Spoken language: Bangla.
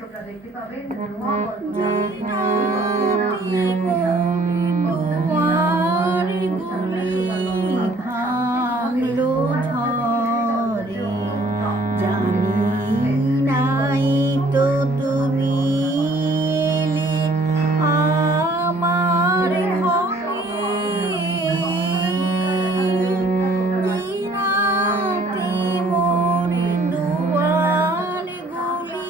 দর্শকরা দেখতে পাবেন নোয়া গল্পটা ভাঙলো ঝড়ে জানি নাই তো তুমি এলে আমার ঘরে দিনাতে মোর দুয়ার গুলি